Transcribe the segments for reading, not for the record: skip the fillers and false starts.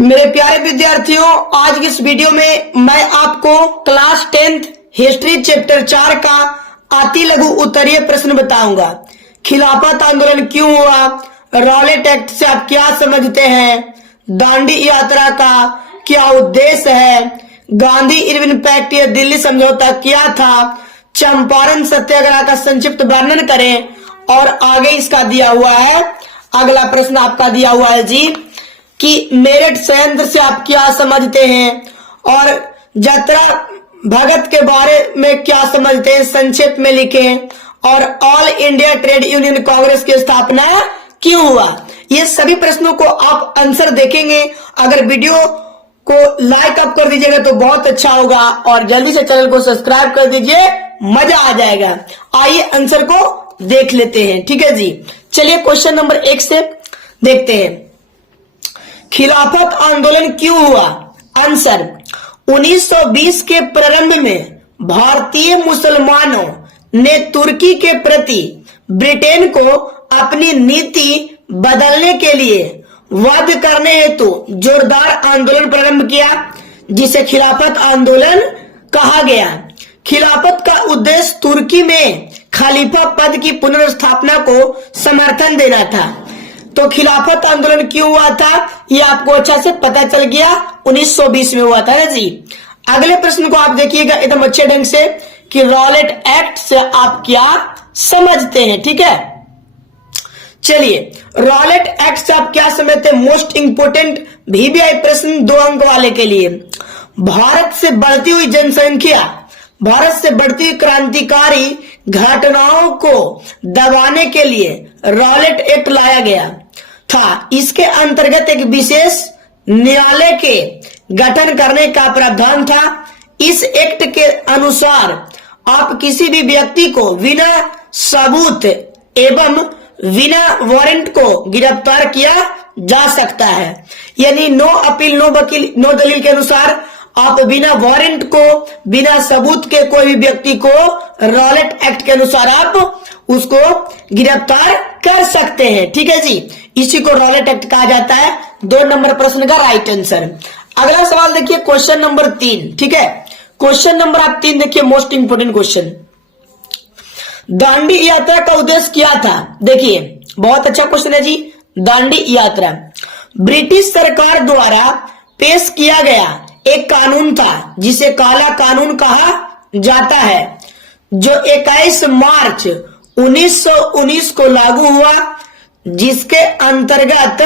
मेरे प्यारे विद्यार्थियों, आज की इस वीडियो में मैं आपको क्लास 10th हिस्ट्री चैप्टर 4 का अति लघु उत्तरीय प्रश्न बताऊंगा। खिलाफत आंदोलन क्यों हुआ, रॉलेट एक्ट से आप क्या समझते हैं, दांडी यात्रा का क्या उद्देश्य है, गांधी इरविन पैक्ट या दिल्ली समझौता क्या था, चंपारण सत्याग्रह का संक्षिप्त वर्णन करें। और आगे इसका दिया हुआ है, अगला प्रश्न आपका दिया हुआ है जी कि मेरठ संयंत्र से आप क्या समझते हैं और जतरा भगत के बारे में क्या समझते हैं, संक्षेप में लिखें। और all India trade union Congress की स्थापना क्यों हुआ। ये सभी प्रश्नों को आप आंसर देखेंगे। अगर वीडियो को लाइक अप कर दीजिएगा तो बहुत अच्छा होगा और जल्दी से चैनल को सब्सक्राइब कर दीजिए, मजा आ जाएगा। आइए आंसर को देख लेते हैं, ठीक है जी। चलिए क्वेश्चन नंबर 1 से देखते हैं। खिलाफत आंदोलन क्यों हुआ। आंसर, 1920 के प्रारंभ में भारतीय मुसलमानों ने तुर्की के प्रति ब्रिटेन को अपनी नीति बदलने के लिए वाद करने हेतु जोरदार आंदोलन प्रारंभ किया, जिसे खिलाफत आंदोलन कहा गया। खिलाफत का उद्देश्य तुर्की में खलीफा पद की पुनर्स्थापना को समर्थन देना था। तो खिलाफत आंदोलन क्यों हुआ था, ये आपको अच्छा से पता चल गया। 1920 में हुआ था ना जी। अगले प्रश्न को आप देखिएगा एकदम अच्छे ढंग से कि रॉलेट एक्ट से आप क्या समझते हैं, ठीक है। चलिए, रॉलेट एक्ट से आप क्या समझते हैं। मोस्ट इंपोर्टेंट VBI प्रश्न 2 अंक वाले के लिए। भारत से बढ़ती हुई जनसंख्या, भारत से बढ़ती हुई क्रांतिकारी घटनाओं को दबाने के लिए रॉलेट एक्ट लाया गया था। इसके अंतर्गत एक विशेष न्यायालय के गठन करने का प्रावधान था। इस एक्ट के अनुसार आप किसी भी व्यक्ति को बिना सबूत एवं बिना वारंट को गिरफ्तार किया जा सकता है। यानी नो अपील नो वकील नो दलील के अनुसार आप बिना वारंट को, बिना सबूत के कोई भी व्यक्ति को रॉलेट एक्ट के अनुसार आप उसको गिरफ्तार कर सकते हैं, ठीक है जी। इसी को रॉलेट एक्ट कहा जाता है। 2 नंबर प्रश्न का राइट आंसर। अगला सवाल देखिए क्वेश्चन नंबर 3, ठीक है। क्वेश्चन नंबर आप 3 देखिए, मोस्ट इंपोर्टेंट क्वेश्चन। दांडी यात्रा का उद्देश्य क्या था। देखिए बहुत अच्छा क्वेश्चन है जी। दांडी यात्रा ब्रिटिश सरकार द्वारा पेश किया गया एक कानून था, जिसे काला कानून कहा जाता है, जो 21 मार्च 1919 को लागू हुआ, जिसके अंतर्गत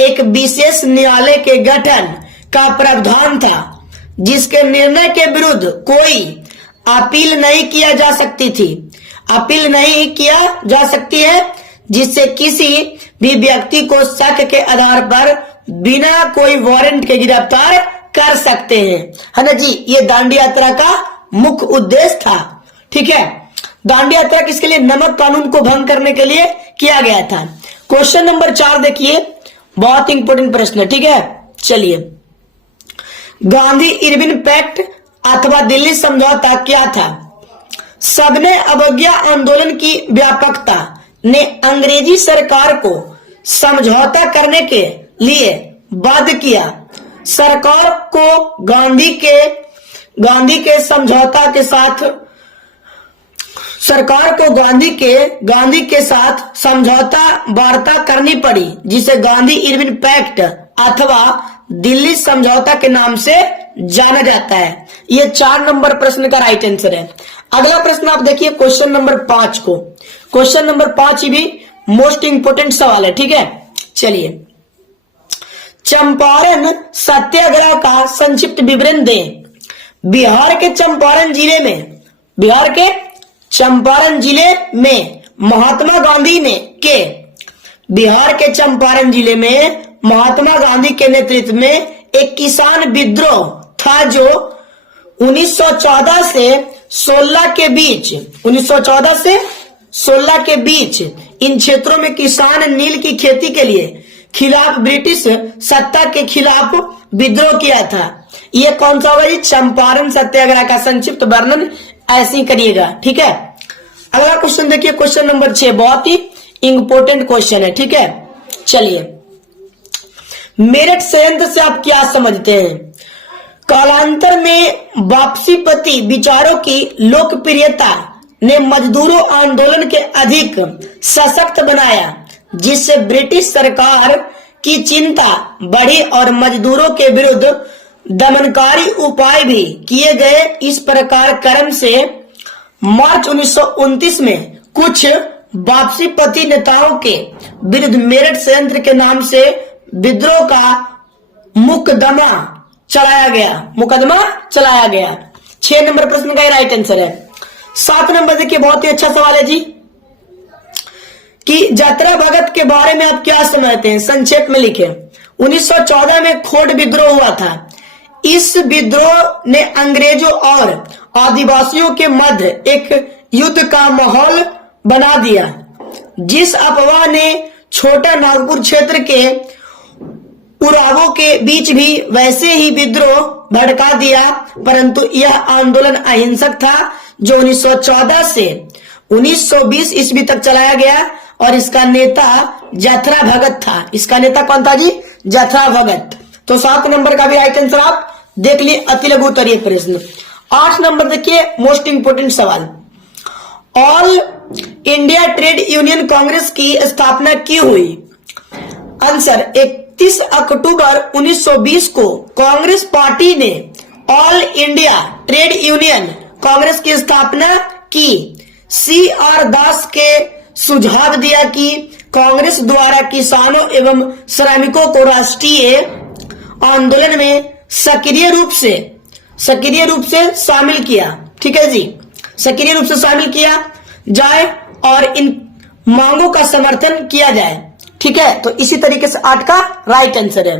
एक विशेष न्यायालय के गठन का प्रावधान था, जिसके निर्णय के विरुद्ध कोई अपील नहीं किया जा सकती थी। अपील नहीं किया जा सकती है, जिससे किसी भी व्यक्ति को शक के आधार पर बिना कोई वारंट के गिरफ्तार कर सकते हैं, है ना जी। ये दांडी यात्रा का मुख्य उद्देश्य था, ठीक है। दांडी यात्रा किसके लिए, नमक कानून को भंग करने के लिए किया गया था। क्वेश्चन नंबर 4 देखिए, बहुत इंपोर्टेंट प्रश्न है, ठीक है। चलिए, गांधी इरविन पैक्ट अथवा दिल्ली समझौता क्या था। सबने अवज्ञा आंदोलन की व्यापकता ने अंग्रेजी सरकार को समझौता करने के लिए बाध्य किया। सरकार को गांधी के समझौता के साथ गांधी के साथ समझौता वार्ता करनी पड़ी, जिसे गांधी इरविन पैक्ट अथवा दिल्ली समझौता के नाम से जाना जाता है। ये 4 नंबर प्रश्न का राइट आंसर है। अगला प्रश्न आप देखिए क्वेश्चन नंबर 5 को। क्वेश्चन नंबर 5 भी मोस्ट इंपोर्टेंट सवाल है, ठीक है। चलिए, चंपारण सत्याग्रह का संक्षिप्त विवरण दें। बिहार के चंपारण जिले में महात्मा गांधी के नेतृत्व में एक किसान विद्रोह था, जो 1914 से 16 के बीच इन क्षेत्रों में किसान नील की खेती के लिए खिलाफ ब्रिटिश सत्ता के खिलाफ विद्रोह किया था। यह कौन सा होगा, चंपारण सत्याग्रह का संक्षिप्त वर्णन ऐसे ही करिएगा, ठीक है। अगला क्वेश्चन देखिए, क्वेश्चन नंबर 6, बहुत ही इंपोर्टेंट क्वेश्चन है, ठीक है। चलिए, मेरठ संयंत्र से आप क्या समझते हैं? कालांतर में वापसीपति विचारों की लोकप्रियता ने मजदूरों आंदोलन के अधिक सशक्त बनाया, जिससे ब्रिटिश सरकार की चिंता बढ़ी और मजदूरों के विरुद्ध दमनकारी उपाय भी किए गए। इस प्रकार क्रम से मार्च 1929 में कुछ वापसीपति नेताओं के विरुद्ध मेरठ संयंत्र के नाम से विद्रोह का मुकदमा चलाया गया। 6 नंबर प्रश्न का राइट आंसर है। 7 नंबर देखिए, बहुत ही अच्छा सवाल है जी, कि यात्रा भगत के बारे में आप क्या समझते हैं? संक्षेप में लिखें। 1914 में खोड़ विद्रोह हुआ था। इस विद्रोह ने अंग्रेजों और आदिवासियों के मध्य एक युद्ध का माहौल बना दिया। जिस अफवाह ने छोटा नागपुर क्षेत्र के उरावों के बीच भी वैसे ही विद्रोह भड़का दिया, परंतु यह आंदोलन अहिंसक था, जो 1914 से 1920 ईस्वी तक चलाया गया और इसका नेता यात्रा भगत था। इसका नेता कौन था जी? यात्रा भगत। तो 7 नंबर का भी राइट आंसर आप देख लिए, अति लघु उत्तरीय प्रश्न। 8 नंबर देखिए, मोस्ट इंपोर्टेंट सवाल, all India trade union Congress की स्थापना क्यों हुई? आंसर, 31 अक्टूबर 1920 को कांग्रेस पार्टी ने all India trade union Congress की स्थापना की। CR दास के सुझाव दिया कि कांग्रेस द्वारा किसानों एवं श्रमिकों को राष्ट्रीय आंदोलन में सक्रिय रूप से शामिल किया। ठीक है जी, सक्रिय रूप से शामिल किया जाए और इन मांगों का समर्थन किया जाए। ठीक है, तो इसी तरीके से 8 का राइट आंसर है।